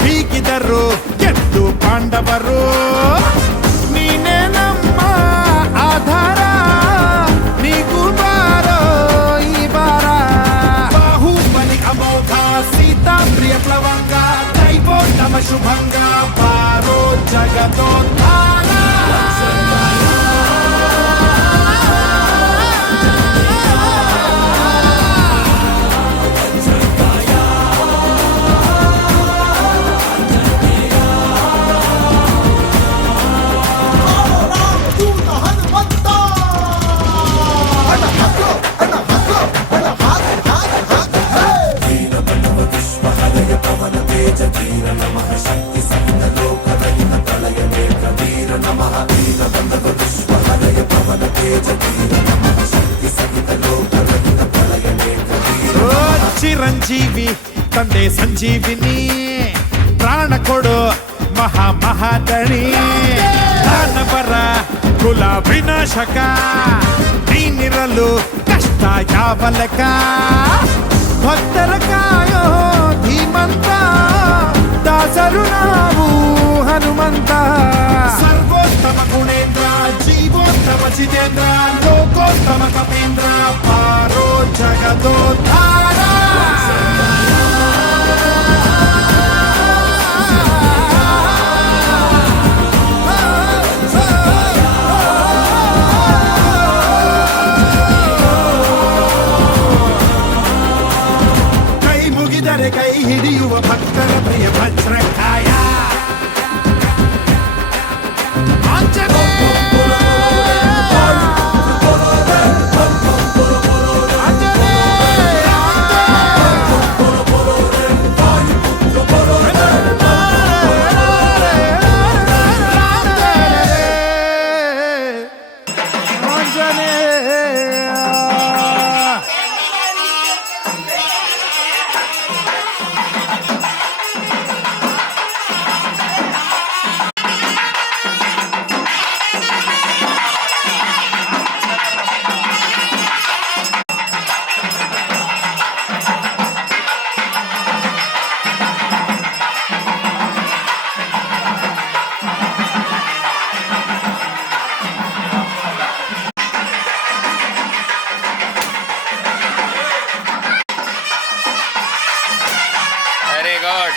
ಬೀಗಿದರು ಗೆದ್ದು ಪಾಂಡವರು ನೀನೇ ನಮ್ಮ ಆಧಾರ ನೀಗೂ ಬಾರೋ ಈ ಬಾರ ಬಾಹುಬಲಿ ಅಮೋಘ ಸೀತಾ ಪ್ರಿಯ ಪ್ಲವಂಗ ದೈವೋತ್ತಮ ಶುಭಂಗ ಬಾರೋ ಜಗದೋದ್ಧಾರ ಚಿರಂಜೀವಿ ತಂದೆ ಸಂಜೀವಿನಿ ಪ್ರಾಣ ಕೊಡು ಮಹಾ ಮಹಾದಣಿ ದಾನವರ ಕುಲ ವಿನಾಶಕ ನೀನಿರಲು ಕಷ್ಟ ಯಾವಲಕ ಭಕ್ತರ ಕಾಯೋ ಧೀಮಂತ ದಾಸರು ನಾವು ಹನುಮಂತ ಸರ್ವೋತ್ತಮ ಗುಣೇಂದ್ರ ಜೀವೋತ್ತಮ ಜಿತೇಂದ್ರ ಲೋಕೋತ್ತಮ ಕಪೇಂದ್ರ ಪಾರೋ ಜಗದೋದ್ಧಾರ ಕೈ ಮುಗಿದರೆ ಕೈ ಹಿಡಿಯುವ ಭಕ್ತರ ಪ್ರಿಯ ವಜ್ರಕಾಯ Very good.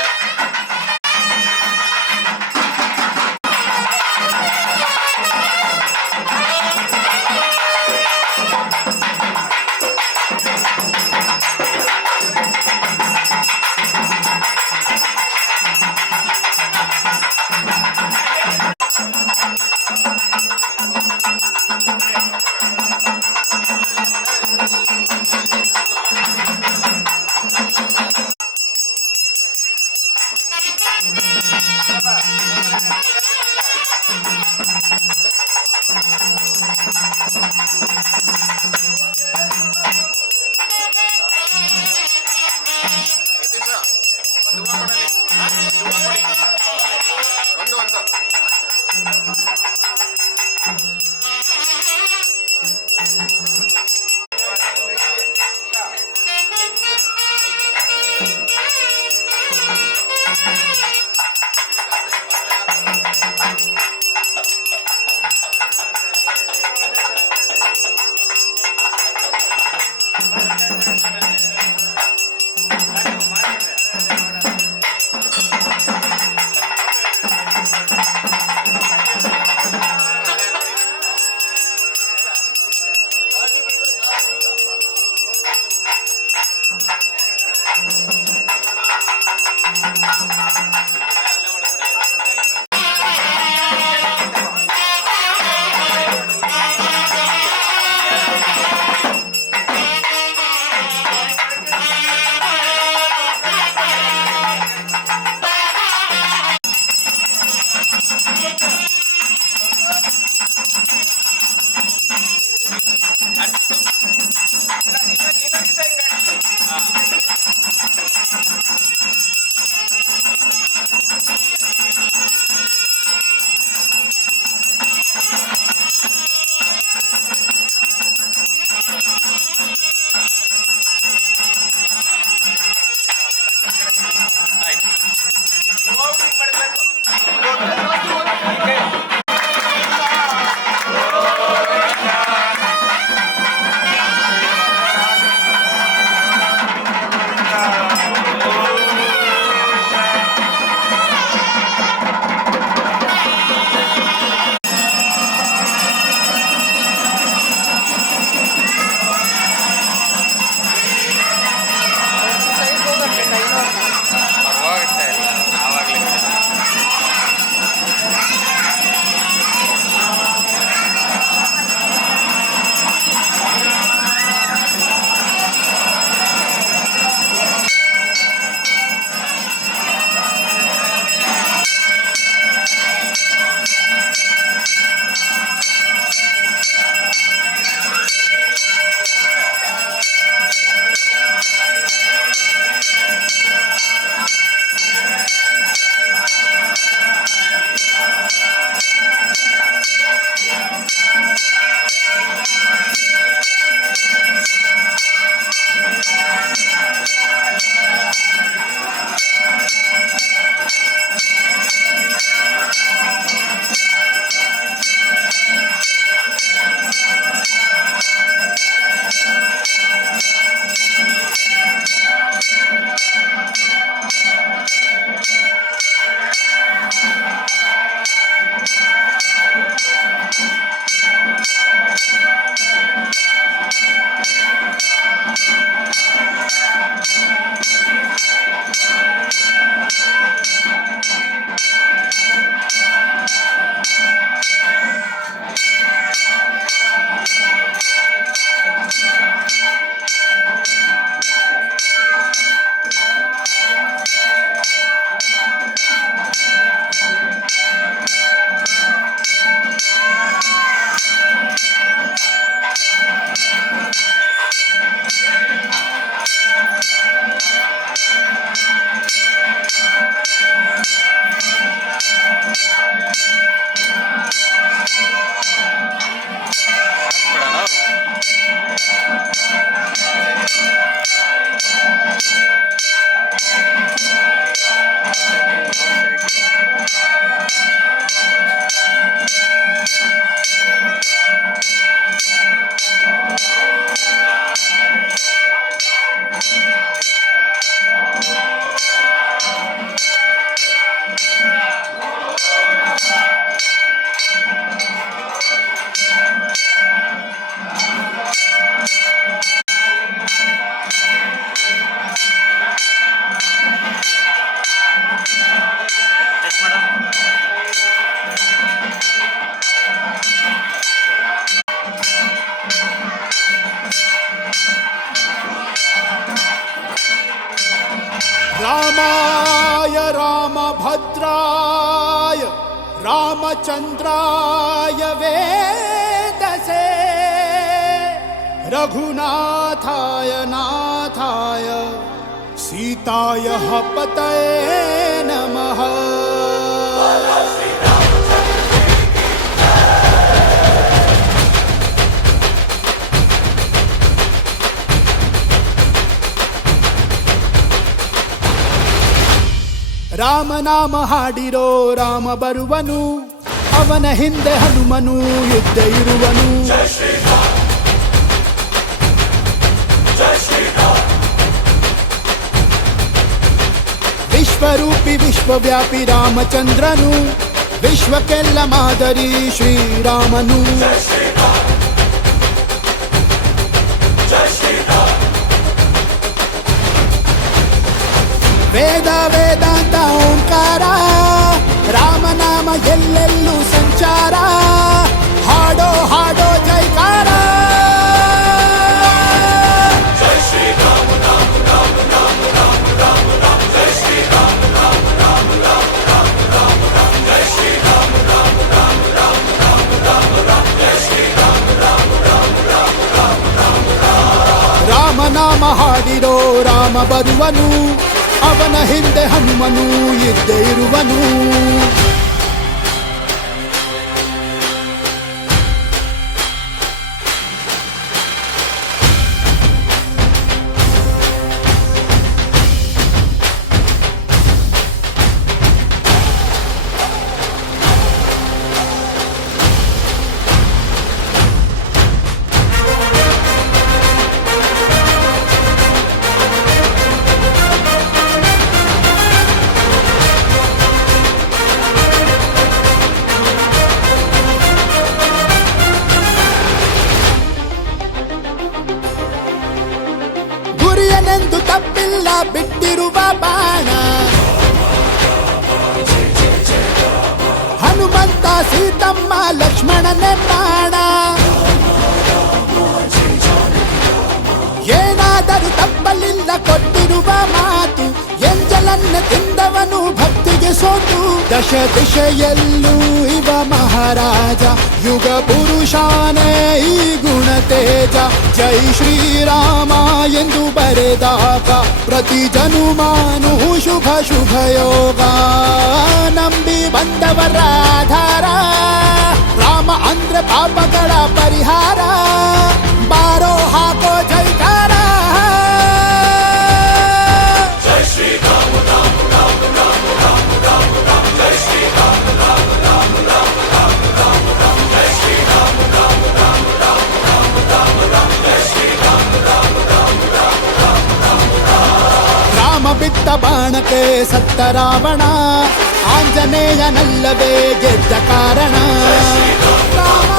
रामाय रामभद्राय रामचन्द्राय वेदसे रघुनाथाय नाथाय सीताय पतये नमः। ರಾಮನಾಮ ಹಾಡಿರೋ ರಾಮ ಬರುವನು, ಅವನ ಹಿಂದೆ ಹನುಮನು ಯುದ್ಧ ಇರುವನು. ವಿಶ್ವರೂಪಿ ವಿಶ್ವವ್ಯಾಪಿ ರಾಮಚಂದ್ರನು, ವಿಶ್ವಕ್ಕೆಲ್ಲ ಮಾದರಿ ಶ್ರೀರಾಮನು. ವೇದ ವೇದಾಂತ ಓಂಕಾರ, ರಾಮನಾಮ ಎಲ್ಲೆಲ್ಲೂ ಸಂಚಾರ. ಹಾಡೋ ಹಾಡೋ ಜೈಕಾರ. ರಾಮನಾಮ ಹಾಡಿರೋ ರಾಮ ಬರುವನು, ಅವನ ಹಿಂದೆ ಹನುಮನು ಇದ್ದೇ ಇರುವನು. ಗುರಿಯನೆಂದು ತಪ್ಪಿಲ್ಲ ಬಿಟ್ಟಿರುವ ಬಾಣ, ಹನುಮಂತ ಸೀತಮ್ಮ ಲಕ್ಷ್ಮಣನೇ ಪ್ರಾಣ. ಏನಾದರೂ ತಪ್ಪಲಿಲ್ಲ ಕೊಟ್ಟಿರುವ ಮಾತು, ಎಂಜಲನ್ನ ತಿಂದವನು ಭಕ್ತಿಗೆ ಸೋತು. ದಶ ದಿಶೆಯಲ್ಲೂ ಇವ ಮಹಾರಾಜ, ಯುಗ ಪುರುಷಾನೇ ಈ ಗುಣ ತೇಜ. ಜೈ ಶ್ರೀರಾಮ ಎಂದು ಬರೆದಾಗ ಪ್ರತಿ ಜನುಮಾನು ಶುಭ ಶುಭ ಯೋಗ. ನಂಬಿ ಬಂದವರ ಆಧಾರ, ರಾಮ ಅಂದ್ರೆ ಪಾಪಗಳ ಪರಿಹಾರ. ಬಾರೋ ಹಾಕೋ ಜೈಕಾರ. ರಾಮ ಬಿಟ್ಟ ಬಾಣಕ್ಕೆ ಸತ್ತ ರಾವಣ, ಆಂಜನೇಯನಲ್ಲವೇ ಗೆದ್ದ ಕಾರಣ. ರಾಮ